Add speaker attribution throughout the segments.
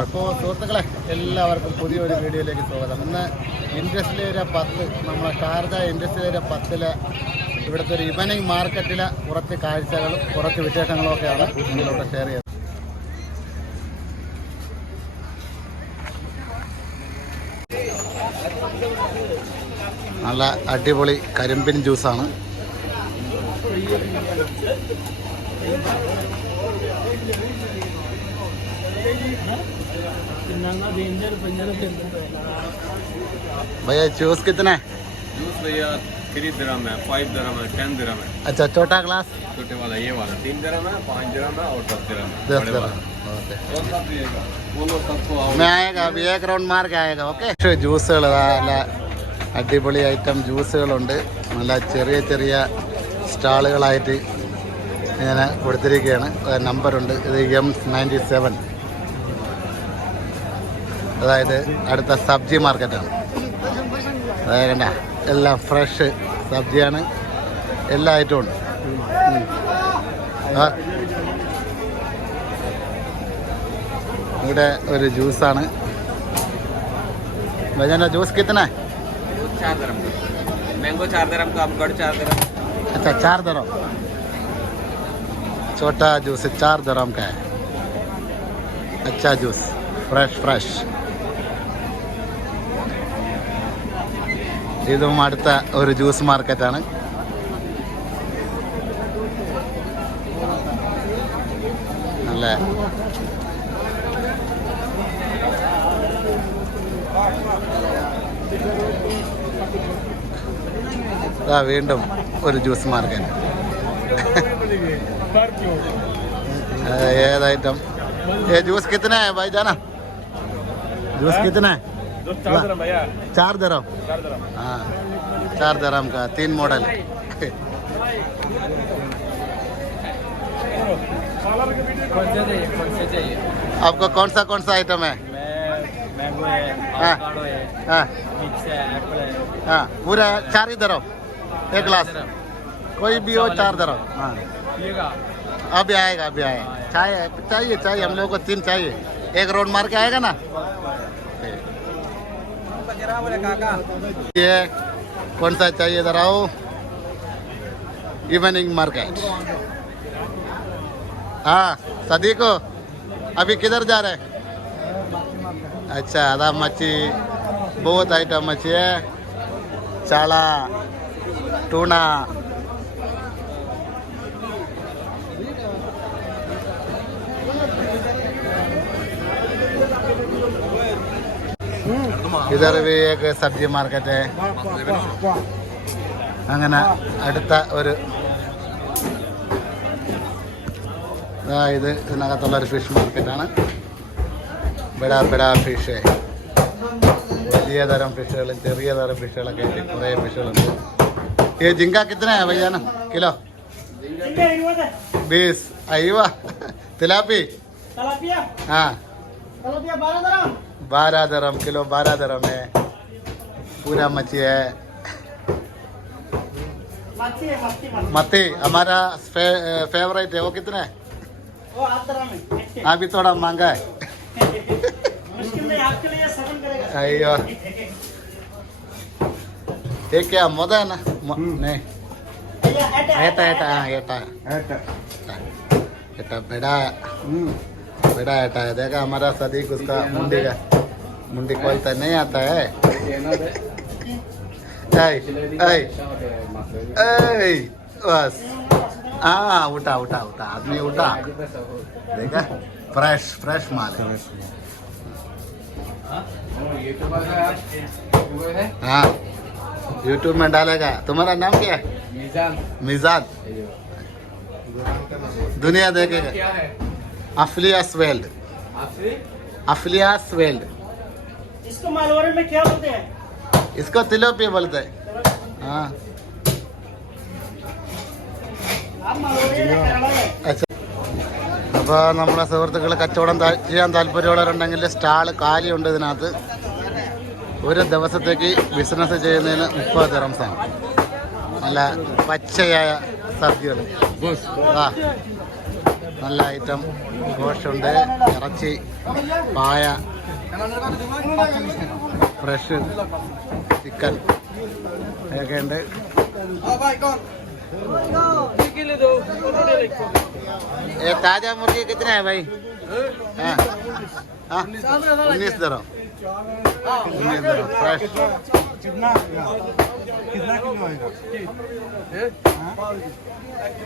Speaker 1: അപ്പോൾ സുഹൃത്തുക്കളെ എല്ലാവർക്കും പുതിയൊരു വീഡിയോയിലേക്ക് സ്വാഗതം. ഇന്ന് ഇൻഡസ്ട്രിയൽ പത്ത് നമ്മളെ ഷാർജ ഇൻഡസ്ട്രിയൽ ഏരിയ ഇവിടുത്തെ ഒരു ഇവനിങ് മാർക്കറ്റിലെ കുറച്ച് കാഴ്ചകളും കുറച്ച് വിശേഷങ്ങളും ഒക്കെയാണ് നിങ്ങളോട് ഷെയർ ചെയ്തത് നല്ല അടിപൊളി കരിമ്പിൻ ജ്യൂസാണ് भैया जूस कितना है
Speaker 2: जूस भैया थ्री दरम है फाइव दरम है टेन दरम है
Speaker 1: अच्छा छोटा ग्लास
Speaker 2: छोटे वाला ये वाला तीन दरम है पाँच दरम है और दस दरम है
Speaker 1: दस दरम मैं आएगा अभी एक राउंड मार के आएगा ओके ജ്യൂസുകൾ നല്ല അടിപൊളി ഐറ്റം ജ്യൂസുകളുണ്ട് നല്ല ചെറിയ ചെറിയ സ്റ്റാളുകളായിട്ട് ഇങ്ങനെ കൊടുത്തിരിക്കുകയാണ് നമ്പറുണ്ട് ഇത് എം നയന്റി സെവൻ അതായത് അടുത്ത സബ്ജി മാർക്കറ്റാണ് അതായത് കണ്ട എല്ലാം ഫ്രഷ് സബ്ജിയാണ് എല്ലാ ഐറ്റവും ഉണ്ട് ഉം. ആ. ഇവിടെ ഒരു ജ്യൂസാണ് ഭജന ജ്യൂസ് കിത്തന
Speaker 2: दूध चार दरम का मैंगो चार दरम का अपगढ़ चार दरम
Speaker 1: अच्छा चार दरम छोटा जूस चार दरम का है अच्छा जूस फ्रेश फ्रेश ഇതും അടുത്ത ഒരു ജ്യൂസ് മാർക്കറ്റാണ്. നല്ല ഇതാ വീണ്ടും ഒരു ജ്യൂസ് മാർക്കറ്റ്. ഏത് ഐറ്റം? ഏ ജ്യൂസ് കിത്തനെ ബൈജാന. ജ്യൂസ് കിത്തനെ. चार दरम भैया चार दरम हाँ चार दरम का तीन मॉडल आपको कौन सा कौन सा आइटम
Speaker 2: मैंगो हाँ
Speaker 1: पूरा चार ही दरम एक ग्लास कोई भी हो चार दरम हाँ अभी आएगा अभी आएगा चाय चाहिए चाहिए हम लोग को तीन चाहिए एक राउंड मार के आएगा ना ये कौन सा चाहिए, इधर आओ। इवनिंग मार्केट हाँ सदी को अभी किधर जा रहे? अच्छा अदा मच्छी, बहुत आइटम मच्छी है। चाला, टूना ഇതർ സബ്ജി മാർക്കറ്റ്. അങ്ങനെ അടുത്ത ഒരു ഇത് ഇതിനകത്തുള്ള ഒരു ഫിഷ് മാർക്കറ്റാണ് ബിടാ ബിടാ ഫിഷ് വലിയ തരം ഫിഷുകളും ചെറിയ തരം ഫിഷുകളൊക്കെ ആയിട്ട് കുറേ ഫിഷുകളുണ്ട് ഈ ജിങ്ക കിത്തനാ ഭയ്യാന കിലോ? ബീസ്. അയ്യോ തിലാപ്പി. ആ.
Speaker 3: बारह
Speaker 1: धर्म किलो बारह धर्म है। पूरा मछी है। मती हमारा फे, फेवरेट है वो कितने? है
Speaker 3: हाँ,
Speaker 1: अभी थोड़ा महँगा है। अयो। ये क्या मोदा है ना? हम्म। नहीं।
Speaker 3: ऐटा ऐटा
Speaker 1: ऐटा ऐटा। हाँ, ऐटा। बेड़ा हम्म। बेड़ा एटा है। देखा हमारा सदीक उसका मुंडी का। मुंडी खोलता नहीं आता है। बस। हाँ उठा उठा उठा। आदमी उठा। देखा? फ्रेश फ्रेश माल। है। हाँ यूट्यूब में डालेगा। तुम्हारा नाम क्या है? मिजान। दुनिया देखेगा। अफलियास वेल्ड अफलियास वेल्ड
Speaker 3: इसको मालवाड़ी में क्या बोलते हैं
Speaker 1: इसको तिलोपिया बोलते हैं हाँ
Speaker 3: आप मालवाड़ी में केरला में
Speaker 1: അച്ഛ അപ്പോൾ നമ്മളെ സുഹൃത്തുക്കൾ കച്ചവടം താ- ചെയ്യാൻ താല്പര്യമുള്ളവരുണ്ടെങ്കിൽ സ്റ്റാൾ കാലിയുണ്ട് ഇതിനകത്ത് ഒരു ദിവസത്തേക്ക് ബിസിനസ് ചെയ്യുന്നതിന് മുപ്പത് ദിറംസാണ് നല്ല പച്ചയായ സബ്ജികൾ ആ നല്ല ഐറ്റം ഗോഷുണ്ട് ഇറച്ചി പായ ഫ്രഷ് ചിക്കൻ ഇതൊക്കെ ഉണ്ട് ये ताजा मुर्गी कितने है भाई हाँ हाँ उन्नीस दरो उन्नीस दरो फ्रेश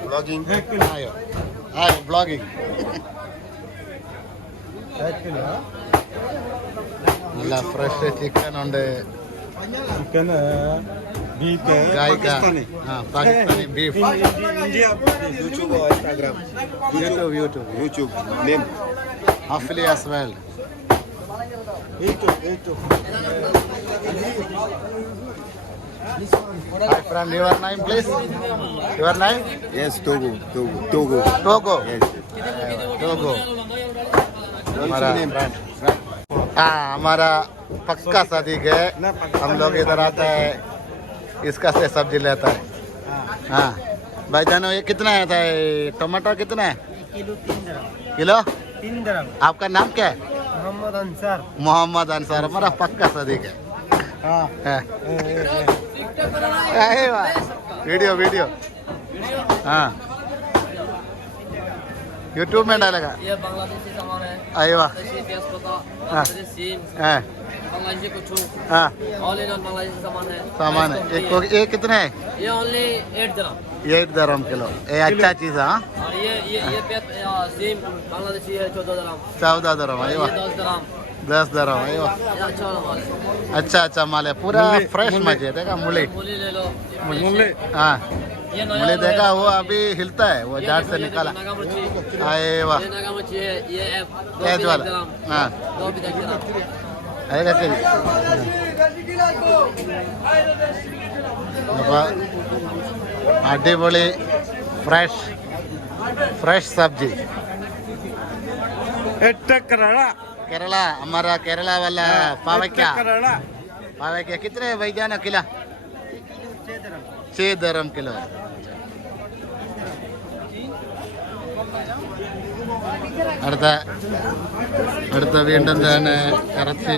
Speaker 1: ब्लॉगिंग आयो आयो ब्लॉगिंग നല്ല
Speaker 4: హాయ్ బ్లాగింగ్ నల్ల ఫ్రెష్
Speaker 1: చికెన్ ఉండే
Speaker 4: chicken
Speaker 1: beef గాయక Pakistani
Speaker 4: beef India YouTube Instagram
Speaker 1: YouTube YouTube
Speaker 4: YouTube name
Speaker 1: halfly as well
Speaker 4: YouTube YouTube
Speaker 1: Hi friend, your name please? Your name?
Speaker 4: Yes Togo Togo Togo
Speaker 1: Togo.
Speaker 4: Yes
Speaker 1: Togo. हमारा हाँ हमारा पक्का सदीक है हम लोग इधर आता है इसका से सब्ज़ी लेता है। हाँ। भाई जानो ये कितना आता है टमाटर कितना है?
Speaker 3: किलो तीन दरम
Speaker 1: किलो?
Speaker 3: तीन दरम
Speaker 1: आपका नाम क्या है?
Speaker 3: मोहम्मद अंसार।
Speaker 1: मोहम्मद अंसार हमारा पक्का सदीक है।
Speaker 4: हाँ।
Speaker 1: हाँ। अरे वाह। Video video. हाँ। यूट्यूब में डालेगा।
Speaker 5: ये बांग्लादेशी सामान है।
Speaker 1: अरे वाह।
Speaker 5: बांग्लादेशी
Speaker 1: हाँ। हाँ।
Speaker 5: बांग्लादेशी कुछ
Speaker 1: हाँ।
Speaker 5: ऑल इन बांग्लादेशी सामान है।
Speaker 1: सामान है। एक ये कितने है?
Speaker 5: है। ये ओनली एट दरम
Speaker 1: एट दरम किलो। ये अच्छा चीज़ है हाँ।
Speaker 5: ये ये ये प्याज सीम बांग्लादेशी है चौदह दरम
Speaker 1: चौदह दरम अरे वाह।
Speaker 5: दस दरम
Speaker 1: दस दरम अरे वाह
Speaker 5: ये अच्छा वाला माल है
Speaker 1: अच्छा अच्छा माल है पूरा
Speaker 4: मूली,
Speaker 1: फ्रेश
Speaker 4: मूली।
Speaker 1: मजे देखा मूली
Speaker 5: मूली ले लो ये fresh
Speaker 4: मूली।
Speaker 5: है।
Speaker 1: हाँ
Speaker 5: ये नया
Speaker 1: मूली
Speaker 5: वाला
Speaker 1: देखा
Speaker 5: है।
Speaker 1: वो अभी हिलता है वो
Speaker 5: ये
Speaker 1: झाड़
Speaker 5: देखो,
Speaker 1: से
Speaker 5: ये
Speaker 1: निकाला
Speaker 5: देखो, नागा मच्छी
Speaker 1: अरे वाह
Speaker 5: ये नागा मच्छी है ये है दो
Speaker 1: तेज
Speaker 5: भी
Speaker 1: वाला
Speaker 5: दस दरम
Speaker 1: हाँ
Speaker 5: दो भी दस दरम
Speaker 1: ആയിരം ശരി അപ്പോൾ അടിപൊളി fresh fresh sabzi
Speaker 4: eight Karada
Speaker 1: Kerala हमारा केरला वाला पावैक्या
Speaker 4: कराड़ा
Speaker 1: पावैक्या कितने भाईजान किला छः दरम किलो है അടുത്ത അടുത്ത വീണ്ടും തന്നെ ഇറച്ചി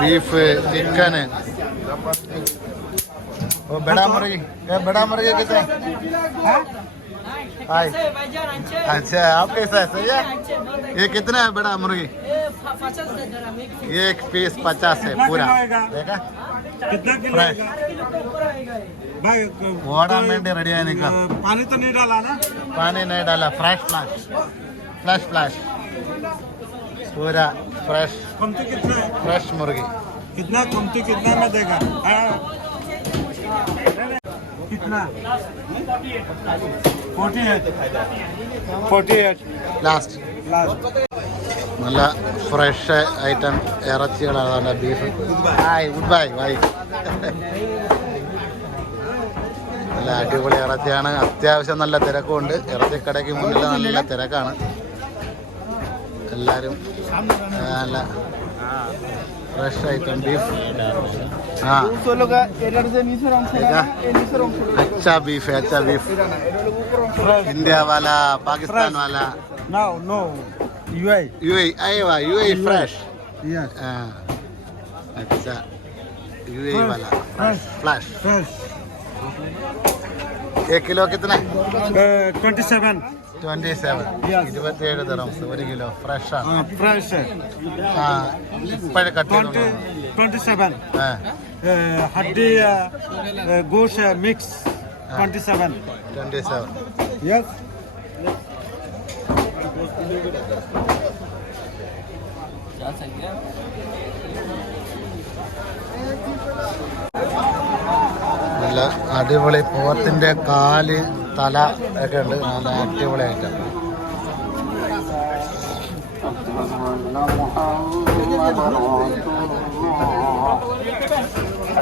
Speaker 1: ബീഫ് ചിക്കന് ओ बड़ा मुर्गी ये बड़ा मुर्गी कितने हाय।
Speaker 3: अच्छा
Speaker 1: आप कैसे है? सही है? ये कितना है बड़ा मुर्गी?
Speaker 3: ये एक
Speaker 1: पीस। पचास है पूरा। देखा?
Speaker 4: कितना
Speaker 1: वड़ा मेंढे रेडी है
Speaker 4: निकला पानी तो नहीं डाला ना?
Speaker 1: पानी नहीं डाला फ्रेश फ्लैश फ्लैश फ्लैश पूरा फ्रेश
Speaker 4: कितना?
Speaker 1: फ्रेश मुर्गी।
Speaker 4: कितना कमती कितना में देगा हाँ। कितना forty eight forty eight
Speaker 1: last
Speaker 4: last
Speaker 1: നല്ല fresh item ഇറച്ചികളാണ് beef hi good bye bye നല്ല അടിപൊളി ഇറച്ചിയാണ് അത്യാവശ്യം നല്ല തിരക്കുമുണ്ട് ഇറച്ചിക്കടയ്ക്ക് മുന്നിൽ നല്ല തിരക്കാണ് എല്ലാവരും ആ, നല്ല ഫ്രഷ് ഐറ്റം ബീഫ് ആ देखा? अच्छा बीफ है अच्छा बीफ इंडिया वाला पाकिस्तान वाला
Speaker 4: नो नो यूआई
Speaker 1: यूएई आए वाह यूएई फ्रेश
Speaker 4: यस
Speaker 1: हाँ अच्छा यूएई वाला
Speaker 4: फ्रेश
Speaker 1: फ्लैश
Speaker 4: फ्रेश
Speaker 1: एक किलो कितना
Speaker 4: ट्वेंटी सेवन
Speaker 1: ട്വന്റി സെവൻ ഇരുപത്തിയേഴ് ദിറംസ് ഒരു കിലോ. ഫ്രഷ് ആണ്.
Speaker 4: ഫ്രഷ്
Speaker 1: ആ ഇപ്പോഴേ കട്ട് ട്വന്റി
Speaker 4: സെവൻ ഹഡ്ഡി gosh mix twenty
Speaker 1: seven twenty
Speaker 4: seven
Speaker 1: നല്ല അടിപൊളി പോത്തിന്റെ കാൽ. തല ഒക്കെ ഉണ്ട്. നല്ല അടിപൊളിയായിട്ട്.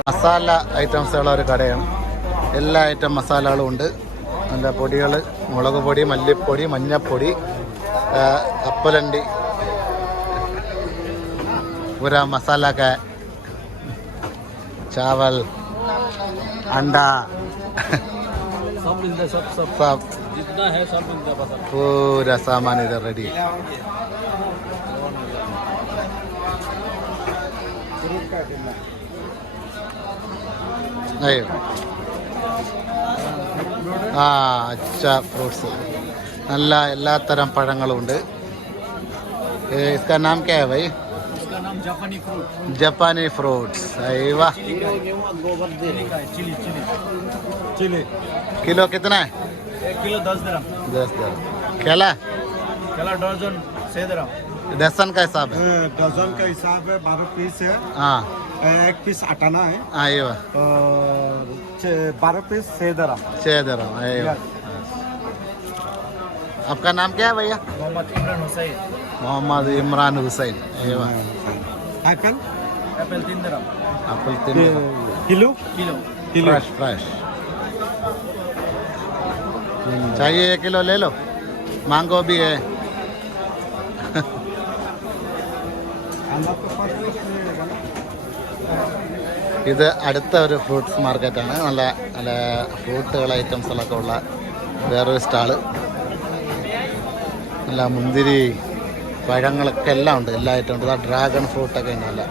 Speaker 1: മസാല ഐറ്റംസുള്ള ഒരു കടയാണ്. എല്ലാ ഐറ്റം മസാലകളും ഉണ്ട്. നല്ല പൊടികൾ മുളക് പൊടി മല്ലിപ്പൊടി മഞ്ഞപ്പൊടി അപ്പലണ്ടി. പൂര മസാല ഒക്കെ ചാവൽ അണ്ട.
Speaker 5: सब मिलता है सब सब
Speaker 1: सब
Speaker 5: जितना है सब मिलता है बता
Speaker 1: पूरा सामान इधर रेडी അയ്യോ ആ അച്ച ഫ്രൂട്ട്സ് നല്ല എല്ലാത്തരം പഴങ്ങളും ഉണ്ട് ഏ, इसका नाम क्या है भाई
Speaker 5: उसका नाम जापानी फ्रूट
Speaker 1: जापानी फ्रूट्स अरे वाह
Speaker 5: गोबर चिली का है चिली चिली
Speaker 4: चिली
Speaker 1: किलो कितना है?
Speaker 5: एक किलो दस ग्राम
Speaker 1: दस दस केला?
Speaker 5: केला दर्जन छः ग्राम
Speaker 1: दर्शन का हिसाब है।
Speaker 4: डजन का हिसाब है बारह पीस है।
Speaker 1: हाँ।
Speaker 4: एक पीस अटाना है।
Speaker 1: हाँ ये
Speaker 4: और बारह पीस सेदरा
Speaker 1: छः दे रहा हूँ आपका नाम क्या है भैया?
Speaker 5: मोहम्मद इमरान हुसैन।
Speaker 1: मोहम्मद इमरान हुसैन
Speaker 4: एप्पल
Speaker 5: एप्पल तीन ग्राम
Speaker 1: एप्पल तीन
Speaker 4: kilo?
Speaker 5: Kilo.
Speaker 4: Kilo
Speaker 1: fresh fresh चाहिए एक किलो ले लो मांगो भी है
Speaker 4: अंदर तो फर्स्ट क्लास मिलेगा ना?
Speaker 1: ഇത് അടുത്ത ഒരു ഫ്രൂട്ട്സ് മാർക്കറ്റാണ് നല്ല നല്ല ഫ്രൂട്ടുകൾ ഐറ്റംസുകളൊക്കെ ഉള്ള വേറൊരു സ്റ്റാള് നല്ല മുന്തിരി പഴങ്ങളൊക്കെ എല്ലാം ഉണ്ട് എല്ലാ ഐറ്റം ഉണ്ട് ഡ്രാഗൺ ഫ്രൂട്ടൊക്കെ ഉണ്ട് നല്ല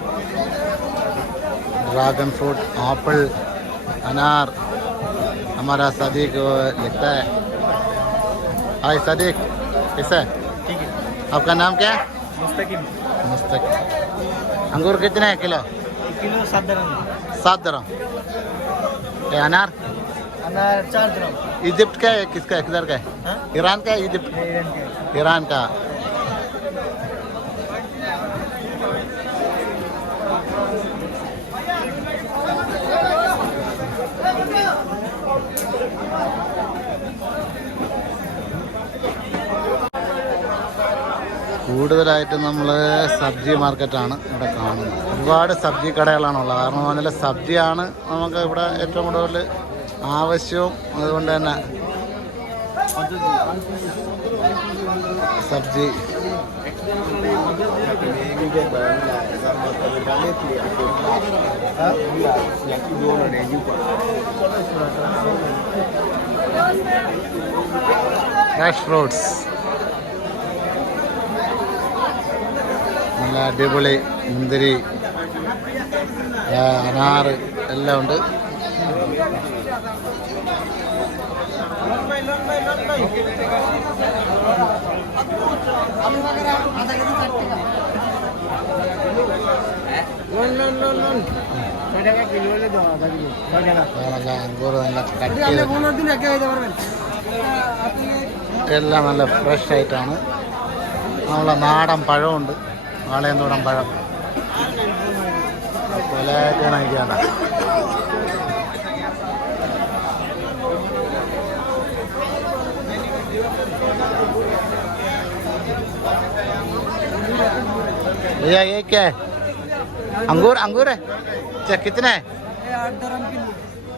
Speaker 1: ड्रैगन फ्रूट एप्पल अनार हमारा सदीक लिखता है। हाय सदीक कैसा है?
Speaker 5: ठीक है।
Speaker 1: आपका नाम क्या है?
Speaker 5: मुस्तकिम।
Speaker 1: मुस्तक अंगूर कितने हैं किलो?
Speaker 5: किलो सात ग्राम
Speaker 1: सात दरम ये अनार?
Speaker 5: अनार चार ग्राम
Speaker 1: इजिप्ट का है किसका है? किधर का है?
Speaker 5: हाँ?
Speaker 1: ईरान का है इजिप्ट?
Speaker 5: ईरान के।
Speaker 1: കൂടുതലായിട്ടും നമ്മൾ സബ്ജി മാർക്കറ്റാണ് ഇവിടെ കാണുന്നത്. ഒരുപാട് സബ്ജി കടകളാണുള്ളത്. കാരണം പറഞ്ഞാൽ സബ്ജിയാണ് നമുക്ക് ഇവിടെ ഏറ്റവും കൂടുതൽ ആവശ്യവും അതുകൊണ്ട് തന്നെ സബ്ജി. ഫ്രൂട്ട്സ് നല്ല അടിപൊളി മുന്തിരി അനാറ് എല്ലാം ഉണ്ട്. എല്ലാം നല്ല ഫ്രഷ് ആയിട്ടാണ്. നമ്മളെ നാടൻ പഴമുണ്ട്. നാളെന്തോടൻ പഴം വിലയൊക്കെ നയിക്കാണ് भैया ये क्या है अंगूर अंगूर है अच्छा कितना है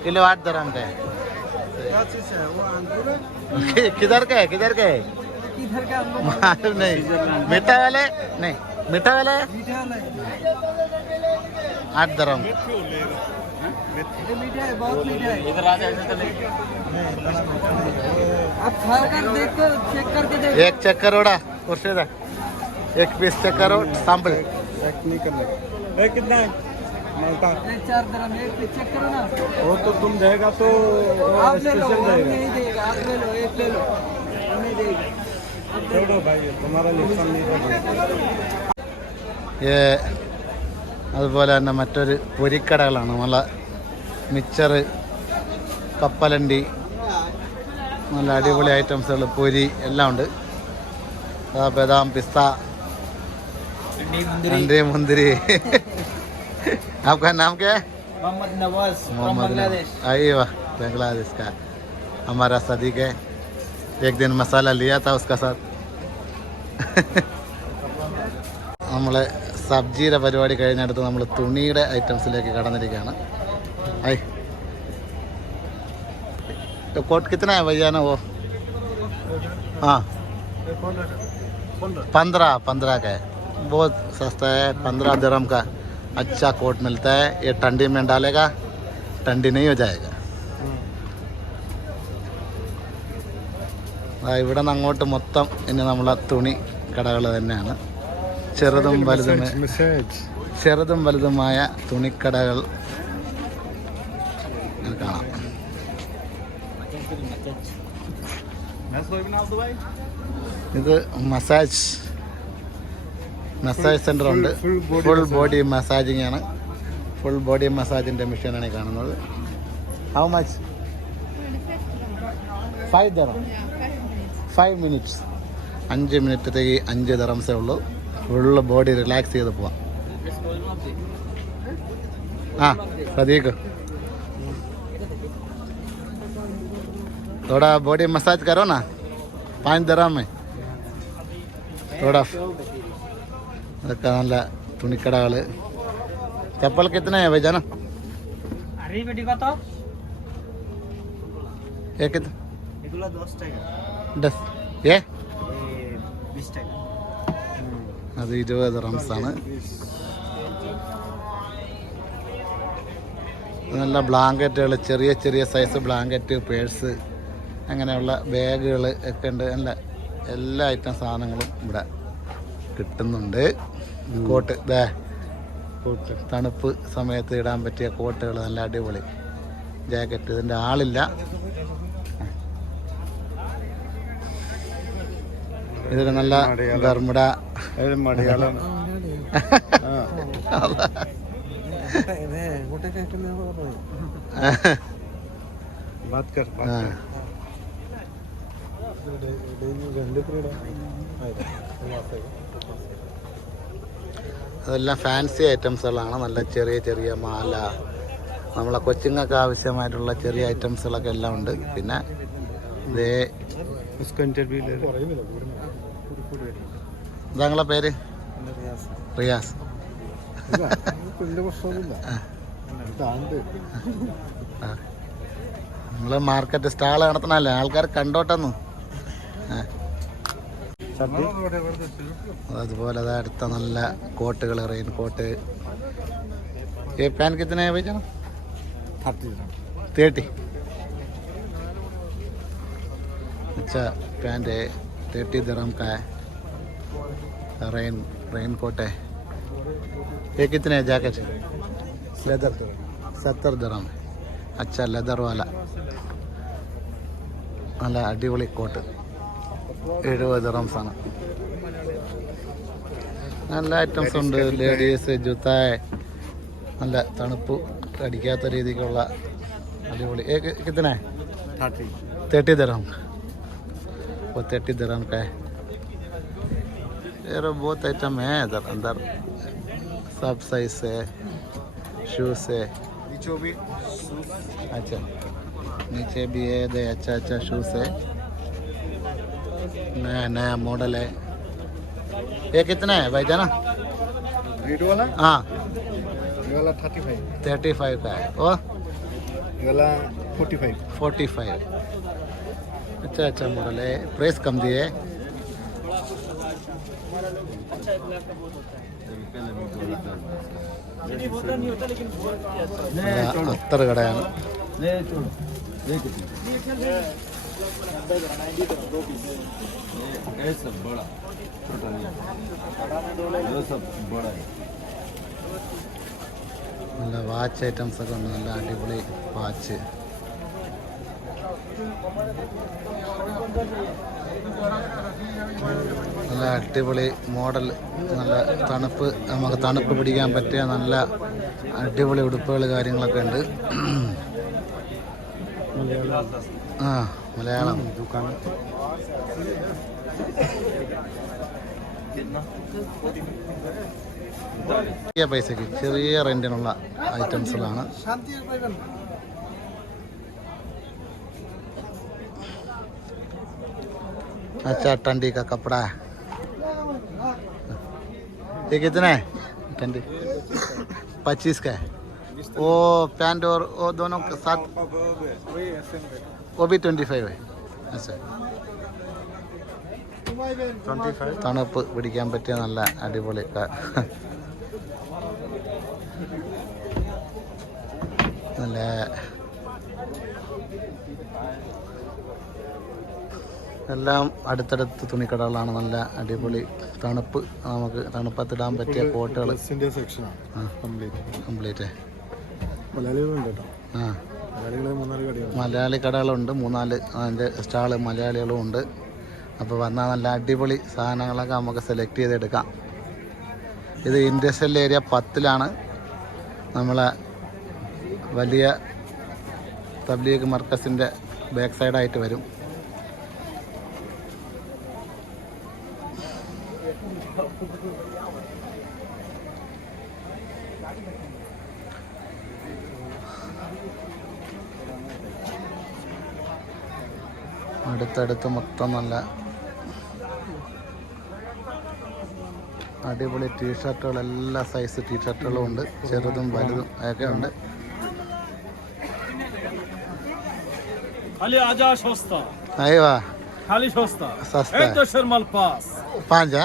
Speaker 1: किलो आठ दरम का है
Speaker 4: क्या चीज़ है वो अंगूर है
Speaker 1: कि- किधर का है किधर का है
Speaker 3: इधर का
Speaker 1: मालूम नहीं मीठा वाले नहीं मीठा वाला है? आठ दरम
Speaker 3: मीठा है बहुत मीठा है
Speaker 5: इधर आ जाए ऐसे तो नहीं।
Speaker 3: आप खा देखो चेक करके देखो।
Speaker 1: एक चेक करोड़ा कुर्सी दे एक पीस चेक करो सैंपल
Speaker 4: चेक नहीं करने ए, कितना? है माल्टा
Speaker 3: चार ग्राम एक पे चेक करो ना।
Speaker 4: वो तो तुम देगा तो
Speaker 3: आप ले लो
Speaker 4: देगा।
Speaker 3: नहीं देगा आप ले लो एक ले लो। नहीं देगा।
Speaker 4: छोड़ो भाई तुम्हारा नुकसान नहीं होगा।
Speaker 1: അതുപോലെ തന്നെ മറ്റൊരു പൊരിക്കടകളാണ് നമ്മളെ മിച്ചറ് കപ്പലണ്ടി നല്ല അടിപൊളി ഐറ്റംസുകൾ പൊരി എല്ലാം ഉണ്ട് ആ, ബദാം പിസ്ത अंडे मुंदरी आपका नाम क्या है
Speaker 5: मोहम्मद नवाज फ्रॉम
Speaker 1: मोहम्मद
Speaker 5: बांग्लादेश
Speaker 1: आई वाह बांग्लादेश का हमारा सदीक है एक दिन मसाला लिया था उसका साथ നമ്മൾ സബ്ജിയുടെ പരിപാടി കഴിഞ്ഞടുത്ത് നമ്മൾ തുണിയുടെ ഐറ്റംസിലേക്ക് കടന്നിരിക്കുകയാണ് ഐ कोट कितना है भैया ना वो हाँ पंद्रह पंद्रह का है बहुत सस्ता है पंद्रह दरम का अच्छा कोट मिलता है ये ठंडी में डालेगा ठंडी नहीं हो जाएगा ആ, ഇവിടെ നിന്ന് അങ്ങോട്ട് മൊത്തം ഇനി നമ്മളെ തുണി കടകൾ തന്നെയാണ് ചെറുതും വലുതും. ചെറുതും വലുതുമായ തുണിക്കടകൾ ഇത് കാണാം. ഇത് മസാജ് മസാജ് സെന്റർ ഉണ്ട്. ഫുൾ ബോഡി മസാജിങ് ആണ്. ഫുൾ ബോഡി മസാജിന്റെ മെഷീനാണ് ഈ കാണുന്നത്. ഹൗ മച്ച് ഫൈവ് ദറം ഫൈവ് മിനിറ്റ്സ് അഞ്ച് മിനിറ്റത്തേക്ക് അഞ്ച് ദറംസേ ഉള്ളൂ. ഫുള്ള് ബോഡി റിലാക്സ് ചെയ്ത് പോവാം ആ പ്രതീക് थोड़ा बॉडी मसाज करो ना पाँच दराम में थोड़ा അതൊക്കെ നല്ല തുണിക്കടകൾ ചപ്പൽ കിത്തന ഭൈജാന
Speaker 3: अरे
Speaker 1: അത് ഇരുപത് ആണ്. നല്ല ബ്ലാങ്കറ്റുകൾ ചെറിയ ചെറിയ സൈസ് ബ്ലാങ്കറ്റ് പേഴ്സ് അങ്ങനെയുള്ള ബാഗുകൾ ഒക്കെ ഉണ്ട്. നല്ല എല്ലാ ഐറ്റം സാധനങ്ങളും ഇവിടെ കിട്ടുന്നുണ്ട്. കോട്ട് ദേ കോട്ട്. തണുപ്പ് സമയത്ത് ഇടാൻ പറ്റിയ കോട്ടുകൾ നല്ല അടിപൊളി. ജാക്കറ്റ് ഇതിന്റെ ആളില്ല. ഇതൊരു നല്ല ബർമുട
Speaker 4: മടിയാളം.
Speaker 1: അതെല്ലാം ഫാൻസി ഐറ്റംസുകളാണ് നല്ല ചെറിയ ചെറിയ മാല. നമ്മളെ കൊച്ചുങ്ങൾക്ക് ആവശ്യമായിട്ടുള്ള ചെറിയ ഐറ്റംസുകളൊക്കെ എല്ലാം ഉണ്ട്. പിന്നെ ഇതേ
Speaker 4: उसका इंटरव्यू ले
Speaker 1: ഇതാങ്ങളെ പേര് റിയാസ് നമ്മള് മാർക്കറ്റ് സ്റ്റാൾ നടത്തണല്ലേ ആൾക്കാർ കണ്ടോട്ടെന്ന് ആ. അതുപോലെ അതാ അടുത്ത നല്ല കോട്ടുകൾ റെയിൻ കോട്ട് ये पैन कितने है भैया थर्टी अच्छा पैंट है थर्टी दरम का है रेन रेन कोट है ये कितने है जैकेट लेदर सत्तर दरम है अच्छा लेदर वाला നല്ല അടിപൊളി കോട്ട് എഴുപത് റംസാണ് നല്ല ഐറ്റംസ് ഉണ്ട് ലേഡീസ് ജുത്തായ നല്ല തണുപ്പ് അടിക്കാത്ത രീതിക്കുള്ള അടിപൊളി ഏ കിത്തനെ
Speaker 4: थर्टी
Speaker 1: തേർട്ടി दरम वो तैतीस दरम का है यार बहुत आइटम है इधर अंदर। सब साइज़ है शूज़ है अच्छा। नीचे भी है दे अच्छा अच्छा शूज़ है नया नया मॉडल है। ये कितना है भाई जाना?
Speaker 4: रेड वाला?
Speaker 1: हाँ।
Speaker 4: ये वाला थर्टी फाइव
Speaker 1: थर्टी फाइव का है।
Speaker 4: ये वाला फोर्टी फाइव
Speaker 1: फोर्टी फाइव अच्छा अच्छा मॉडल है। प्राइस कम दिए അത്തർ കടയാണ്. നല്ല വാച്ച് ഐറ്റംസ് ഒക്കെ ഉണ്ട്. നല്ല അടിപൊളി വാച്ച്. നല്ല അടിപൊളി മോഡൽ നല്ല തണുപ്പ് നമുക്ക് തണുപ്പ് പിടിക്കാൻ പറ്റിയ നല്ല അടിപൊളി ഉടുപ്പുകൾ കാര്യങ്ങളൊക്കെ ഉണ്ട്. ആ മലയാളം. ചെറിയ പൈസക്ക് ചെറിയ റെന്റിനുള്ള ഐറ്റംസുകളാണ് अच्छा टंडी का कपड़ा है ये कितना है टंडी पच्चीस का है वो पैंट और वो दोनों के साथ वो भी ट्वेंटी फाइव है अच्छा
Speaker 4: ट्वेंटी फाइव
Speaker 1: തണുപ്പ് പിടിക്കാൻ പറ്റിയ നല്ല അടിപൊളി ക- നല്ല എല്ലാം അടുത്തടുത്ത് തുണിക്കടകളാണ് നല്ല അടിപൊളി തണുപ്പ്. നമുക്ക് തണുപ്പത്തിടാൻ പറ്റിയ കോട്ടുകൾ.
Speaker 4: കംപ്ലീറ്റ്
Speaker 1: മലയാളി കടകളുണ്ട്. മൂന്നാൽ അതിന്റെ സ്റ്റാൾ മലയാളികളും ഉണ്ട്. അപ്പോൾ വന്നാൽ നല്ല അടിപൊളി സാധനങ്ങളൊക്കെ നമുക്ക് സെലക്ട് ചെയ്തെടുക്കാം. ഇത് ഇൻഡസ്ട്രിയൽ ഏരിയ പത്തിലാണ്. നമ്മളെ വലിയ തബ്ലീഗ് മർക്കസിന്റെ ബാക്ക് സൈഡായിട്ട് വരും. അടുത്തടുത്ത് മൊത്തം നല്ല അടിപൊളി ടീഷർട്ടുകൾ എല്ലാ സൈസ് ടീഷർട്ടുകളും ഉണ്ട്. ചെറുതും വലുതും ഒക്കെ ഉണ്ട്.
Speaker 3: സസ്ത
Speaker 1: പാഞ്ചാ?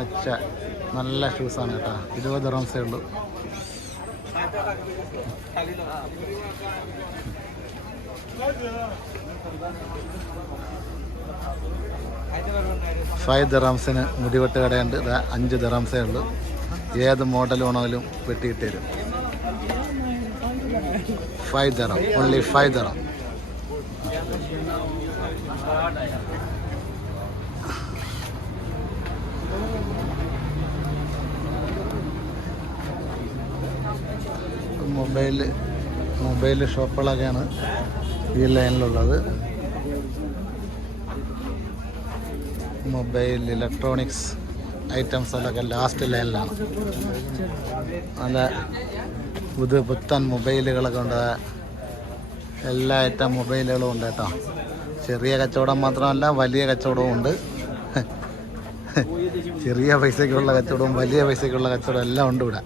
Speaker 1: അച്ഛ നല്ല ഷൂസാണ് കേട്ടോ. ഇരുപത് റംസേ ഉള്ളൂ. ഫൈവ് ദറാംസിന് മുടിവെട്ട് കടയുണ്ട്. ഇതാ അഞ്ച് ദറാംസേ ഉള്ളൂ. ഏത് മോഡൽ വേണമെങ്കിലും വെട്ടിയിട്ട് തരും. ഫൈവ് ദറാം ഓൺലി ഫൈവ് ദറാം മൊബൈൽ മൊബൈൽ ഷോപ്പുകളൊക്കെയാണ് ഈ ലൈനിലുള്ളത്. മൊബൈൽ ഇലക്ട്രോണിക്സ് ഐറ്റംസ് അതൊക്കെ ലാസ്റ്റ് ലൈനിലാണ്. നല്ല പുതു പുത്തൻ മൊബൈലുകളൊക്കെ ഉണ്ട്. എല്ലാ ഐറ്റം മൊബൈലുകളും ഉണ്ട് കേട്ടോ. ചെറിയ കച്ചവടം മാത്രമല്ല വലിയ കച്ചവടവും ഉണ്ട്. ചെറിയ പൈസയ്ക്കുള്ള കച്ചവടവും വലിയ പൈസയ്ക്കുള്ള കച്ചവടം എല്ലാം ഉണ്ട് ഇവിടെ.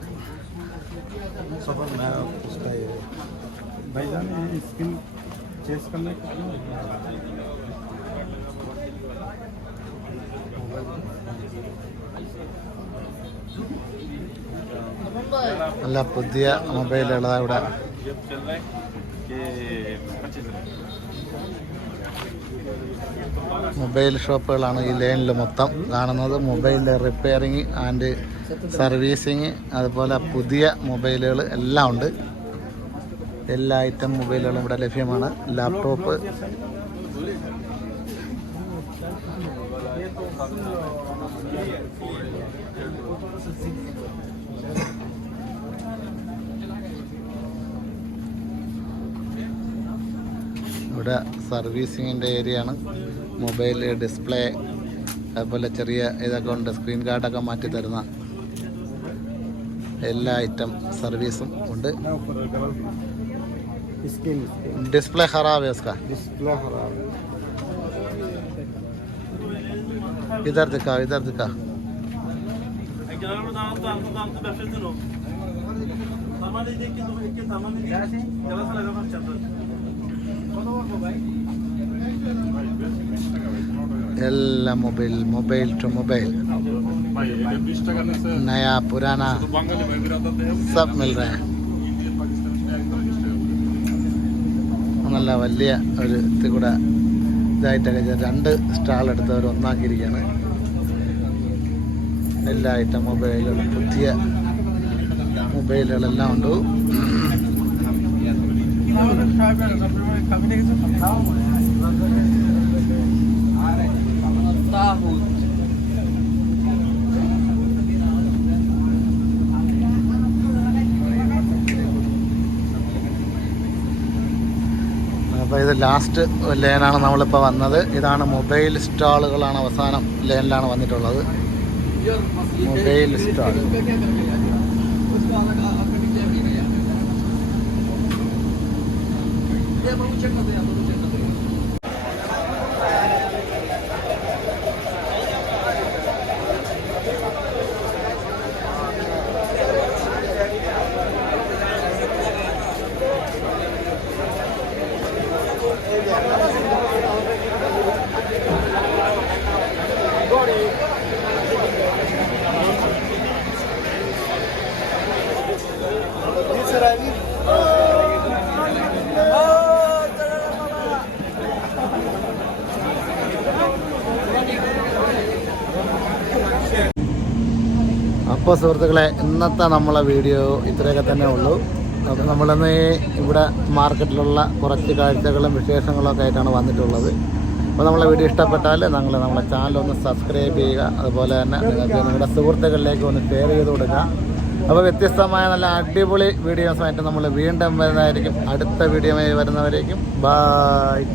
Speaker 4: भाईजान ये स्किन चेस करने का
Speaker 1: നല്ല പുതിയ മൊബൈലുകളാണ് ഇവിടെ മൊബൈൽ ഷോപ്പുകളാണ് ഈ ലൈനിൽ മൊത്തം കാണുന്നത് മൊബൈൽ റിപ്പയറിങ് ആൻഡ് സർവീസിങ് അതുപോലെ പുതിയ മൊബൈലുകൾ എല്ലാം ഉണ്ട് എല്ലാ ഐറ്റം മൊബൈലുകളും ഇവിടെ ലഭ്യമാണ്. ലാപ്ടോപ്പ് ഇവിടെ സർവീസിങ്ങിന്റെ ഏരിയ ആണ്. മൊബൈൽ ഡിസ്പ്ലേ അതുപോലെ ചെറിയ ഇതൊക്കെ ഉണ്ട്. സ്ക്രീൻ ഗാർഡൊക്കെ മാറ്റി തരുന്ന എല്ലാ ഐറ്റം സർവീസും ഉണ്ട്.
Speaker 4: स्क्रीन
Speaker 1: डिस्प्ले ख़राब है इसका।
Speaker 4: डिस्प्ले ख़राब है।
Speaker 1: इधर दिखा इधर दिखा मोबाइल मोबाइल टू मोबाइल। नया पुराना। सब मिल रहा है। നല്ല വലിയ ഒരു ഇത് കൂടെ ഇതായിട്ടൊക്കെ രണ്ട് സ്റ്റാൾ അവർ ഒന്നാക്കിയിരിക്കുകയാണ് എല്ലാ ഐറ്റം മൊബൈലുകളും പുതിയ മൊബൈലുകളെല്ലാം ഉണ്ട്
Speaker 5: Tahut.
Speaker 1: അപ്പോൾ ഇത് ലാസ്റ്റ് ലൈനാണ് നമ്മളിപ്പോൾ വന്നത്. ഇതാണ് മൊബൈൽ സ്റ്റാളുകളാണ് അവസാനം ലൈനിലാണ് വന്നിട്ടുള്ളത്. മൊബൈൽ സ്റ്റാൾ അപ്പോൾ സുഹൃത്തുക്കളെ ഇന്നത്തെ നമ്മളെ വീഡിയോ ഇത്രയൊക്കെ തന്നെ ഉള്ളൂ. അപ്പോൾ നമ്മളിന്ന് ഇവിടെ മാർക്കറ്റിലുള്ള കുറച്ച് കാഴ്ചകളും വിശേഷങ്ങളും ഒക്കെ ആയിട്ടാണ് വന്നിട്ടുള്ളത്. അപ്പോൾ നമ്മളെ വീഡിയോ ഇഷ്ടപ്പെട്ടാൽ നിങ്ങൾ നമ്മളെ ചാനൽ ഒന്ന് സബ്സ്ക്രൈബ് ചെയ്യുക. അതുപോലെ തന്നെ നിങ്ങൾക്ക് നിങ്ങളുടെ സുഹൃത്തുക്കളിലേക്ക് ഒന്ന് ഷെയർ ചെയ്ത് കൊടുക്കുക. അപ്പോൾ വ്യത്യസ്തമായ നല്ല അടിപൊളി വീഡിയോസുമായിട്ട് നമ്മൾ വീണ്ടും വരുന്നതായിരിക്കും. അടുത്ത വീഡിയോയുമായി വരുന്നവരേക്കും. ബായ്